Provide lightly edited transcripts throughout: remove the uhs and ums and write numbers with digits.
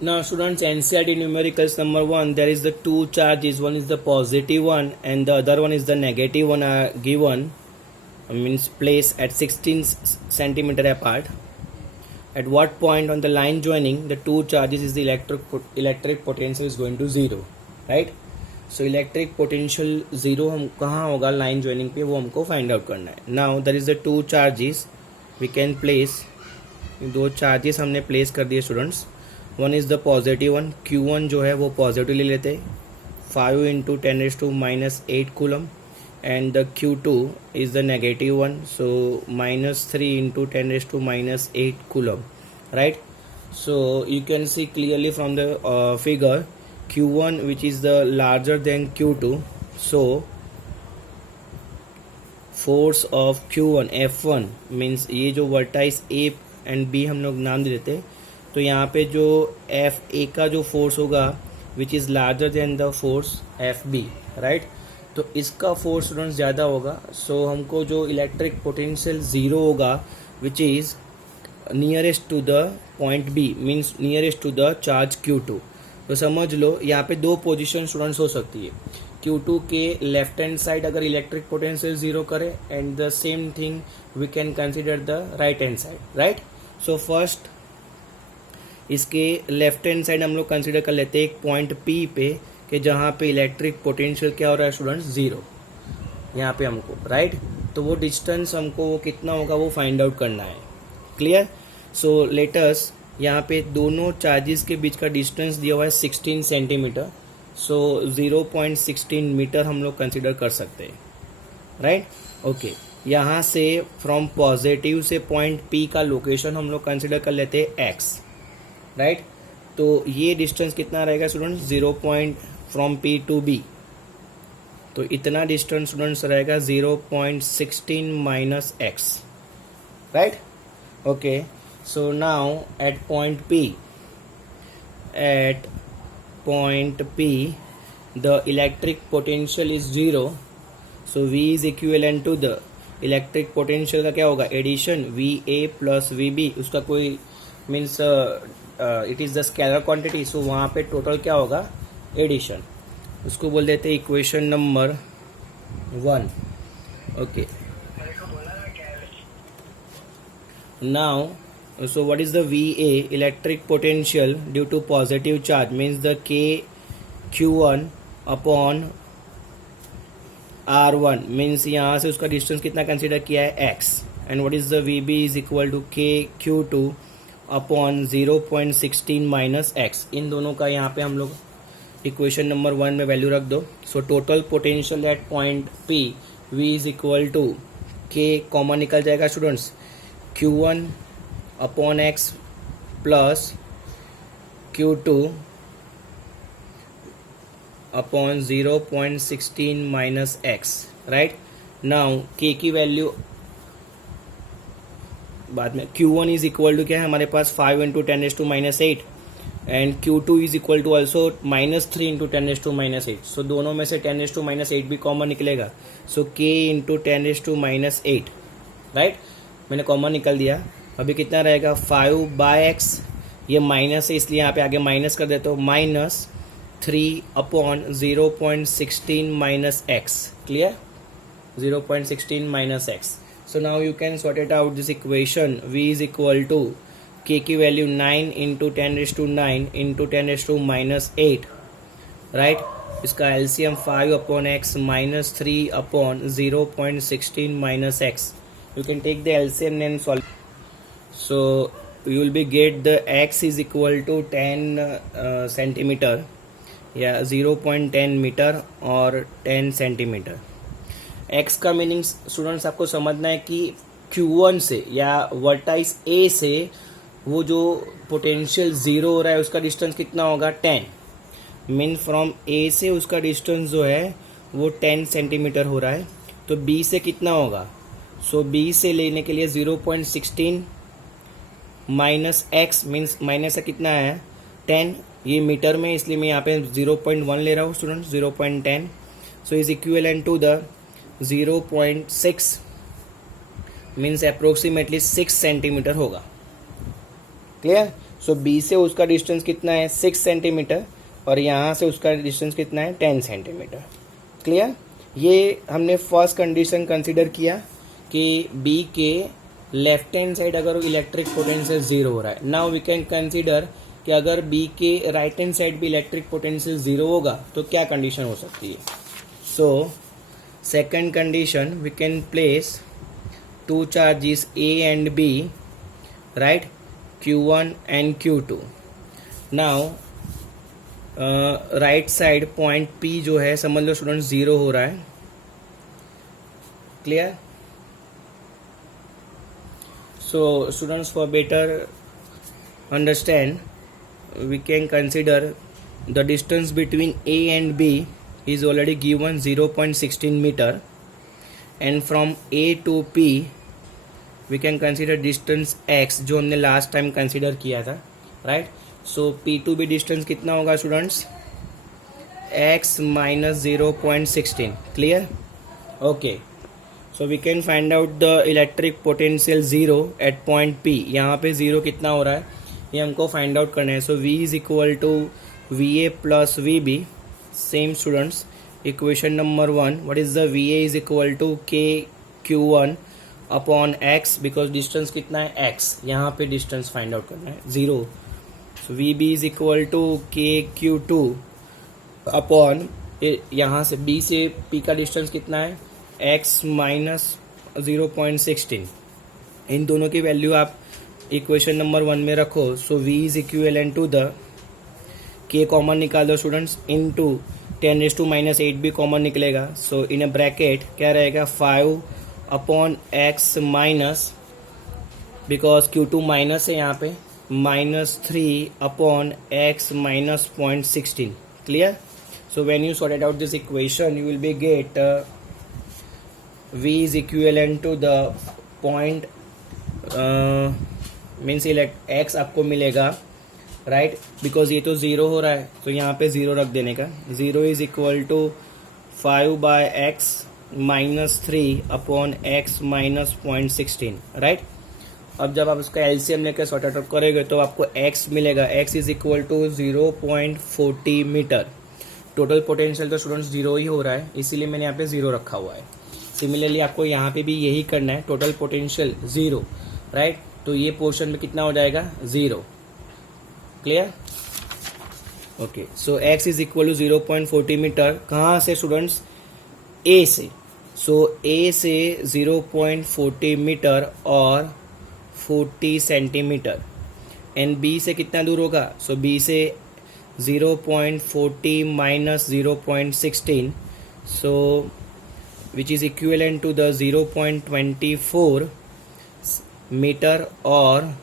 Now students, NCERT numericals number 1, there is the two charges, one is the positive one and the other one is the negative one are given, means placed at 16 centimeter apart. At what point on the line joining the two charges is the electric potential is going to zero, right? So electric potential zero हम कहाँ होगा line joining पे, वो हमको find out करना है. Now there is the two charges we can place, दो charges हमने place कर दिए students. One is the positive one, Q1 जो है वो पॉजिटिव ले लेते हैं 5 into 10⁻⁸ coulomb and the Q2 is the negative one, so -3 into 10⁻⁸ coulomb, right. So you can see clearly from the figure Q1 which is the larger than Q2, so force of Q1 F1 means ये जो vertices A and B हम लोग नाम दे देते हैं, तो यहाँ पे जो FA का जो फोर्स होगा which is larger than the force FB, right. तो इसका फोर्स स्टूडेंट्स ज़्यादा होगा, सो हमको जो इलेक्ट्रिक पोटेंशियल ज़ीरो होगा which is nearest to the point B means nearest to the charge Q2. तो समझ लो यहाँ पे दो पोजीशन स्टूडेंट्स हो सकती है. Q2 के लेफ्ट हैंड साइड अगर इलेक्ट्रिक पोटेंशियल ज़ीरो करे and the same thing we can consider the right hand side, right. So first इसके लेफ्ट हैंड साइड हम लोग कंसिडर कर लेते हैं एक पॉइंट P पे कि जहाँ पे इलेक्ट्रिक पोटेंशियल क्या हो रहा है स्टूडेंट्स ज़ीरो, यहाँ पे हमको, राइट. तो वो डिस्टेंस हमको वो कितना होगा वो फाइंड आउट करना है. क्लियर. सो लेट अस यहाँ पे दोनों चार्जेस के बीच का डिस्टेंस दिया हुआ है 16 सेंटीमीटर, सो 0.16 मीटर हम लोग कंसिडर कर सकते हैं, राइट. ओके, यहाँ से फ्रॉम पॉजिटिव से पॉइंट P का लोकेशन हम लोग कंसिडर कर लेते हैं x, राइट. तो ये डिस्टेंस कितना रहेगा student 0 point from P to B, तो इतना डिस्टेंस स्टूडेंट्स रहेगा 0.16 minus x, right. Okay, so now at point P the electric potential is 0, so V is equivalent to the electric potential का क्या होगा एडिशन VA प्लस VB, उसका कोई means it is the scalar quantity, so वहाँ पे total क्या होगा addition, उसको बोल देते हैं equation number 1. Okay, now so what is the VA electric potential due to positive charge means the Q1 upon R1 means यहाँ से उसका डिस्टेंस कितना कंसिडर किया है x, and what is the VB is equal to Q2 upon 0.16 minus x. इन दोनों का यहाँ पे हम लोग इक्वेशन नंबर 1 में वैल्यू रख दो. So total potential at point P V is equal to K common निकल जाएगा students Q1 upon x plus Q2 upon 0.16 minus x, right. Now K की वैल्यू बाद में Q1 इज इक्वल टू क्या है हमारे पास 5 into 10⁻⁸ and Q2 is equal to also -3 into 10⁻⁸. So दोनों में से 10⁻⁸ भी कॉमन निकलेगा, सो K इंटू 10⁻⁸, राइट. मैंने कॉमन निकल दिया. अभी कितना रहेगा 5/x, ये माइनस है इसलिए यहाँ पे आगे माइनस कर देते हो, -3 upon 0.16 minus x. Clear, 0.16 minus x. So now you can sort it out this equation. V is equal to K की वैल्यू 9 इंटू 10⁻⁹ इंटू 10⁻⁸, राइट. इसका LCM 5 upon x -3 upon 0.16 minus x. You can take the LCM and solve. So you will be get the x is equal to 10 centimetre या 0.10 metre और 10 centimetre. x का meaning students आपको समझना है कि Q1 से या वर्टाइस A से वो जो पोटेंशियल ज़ीरो हो रहा है उसका डिस्टेंस कितना होगा 10, मीन फ्रॉम A से उसका डिस्टेंस जो है वो 10 सेंटीमीटर हो रहा है. तो B से कितना होगा, सो B से लेने के लिए 0.16 माइनस x मीन्स माइनस से कितना है 10, ये मीटर में इसलिए मैं यहाँ पे 0.1 ले रहा हूँ students 0.10. So is equivalent to the 0.6 means approximately 6 centimetre होगा. क्लियर. सो बी से उसका डिस्टेंस कितना है 6 सेंटीमीटर और यहाँ से उसका डिस्टेंस कितना है 10 सेंटीमीटर। क्लियर? ये हमने फर्स्ट कंडीशन कंसिडर किया कि बी के लेफ्ट हैंड साइड अगर इलेक्ट्रिक पोटेंशियल 0 हो रहा है। नाउ वी कैन कंसिडर कि अगर बी के राइट हैंड साइड भी इलेक्ट्रिक पोटेंशियल 0 होगा तो क्या कंडीशन हो सकती है। So second condition, we can place two charges A and B, right, Q1 and Q2. Now right side point P जो है समझ लो स्टूडेंट 0 हो रहा है। Clear? So students, for better understand we can consider the distance between A and B is already given 0.16 meter, and from A to P we can consider distance x जो हमने last time consider किया था, right. So P to B distance कितना होगा students, x minus 0.16। Clear? Okay, so we can find out the electric potential 0 at point P। यहाँ पे 0 कितना हो रहा है ये हमको फाइंड आउट करना है। So V is equal to VA plus VB। Same students, equation number 1, what is the VA is equal to KQ1 upon x, because distance कितना है x, यहाँ पे डिस्टेंस फाइंड आउट करना है 0। So VB is equal to KQ2 upon, यहाँ से B से P का डिस्टेंस कितना है x माइनस 0.16। इन दोनों की वैल्यू आप इक्वेशन नंबर 1 में रखो। So V is equivalent to the, K common निकाल दो स्टूडेंट्स, इन टू 10⁻⁸ भी कॉमन निकलेगा। सो इन अ ब्रैकेट क्या रहेगा 5 upon x minus, because Q2 minus है यहाँ पे, -3 upon x minus 0.16। Clear? So when you sort out this equation you will be get V is equivalent to the point means x आपको मिलेगा, right, because ये तो 0 हो रहा है तो यहाँ पे 0 रख देने का। 0 is equal to 5/x minus 3 upon x minus 0.16, right. अब जब आप उसका एलसीएम लेकर सॉर्ट आउट करेंगे तो आपको x मिलेगा, x is equal to 0.40 metre. Total potential तो स्टूडेंट्स 0 ही हो रहा है, इसीलिए मैंने यहाँ पे 0 रखा हुआ है। सिमिलरली आपको यहाँ पे भी यही करना है, टोटल पोटेंशियल 0, राइट, तो ये पोर्शन में कितना हो जाएगा 0। Clear? Okay, so x is equal to 0.40 metre. कहाँ से स्टूडेंट्स? A से। सो A से 0.40 मीटर और 40 सेंटीमीटर, एंड B से कितना दूर होगा? सो B से 0.40 minus 0.16, so which is equivalent to the 0.24 metre और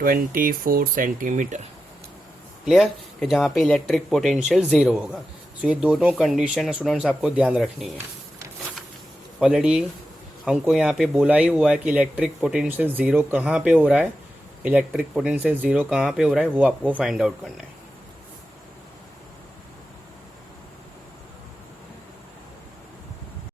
24 सेंटीमीटर। क्लियर? कि जहाँ पे इलेक्ट्रिक पोटेंशियल 0 होगा। सो ये दोनों कंडीशन स्टूडेंट्स आपको ध्यान रखनी है। ऑलरेडी हमको यहाँ पे बोला ही हुआ है कि इलेक्ट्रिक पोटेंशियल 0 कहाँ पे हो रहा है, इलेक्ट्रिक पोटेंशियल 0 कहाँ पे हो रहा है वो आपको फाइंड आउट करना है।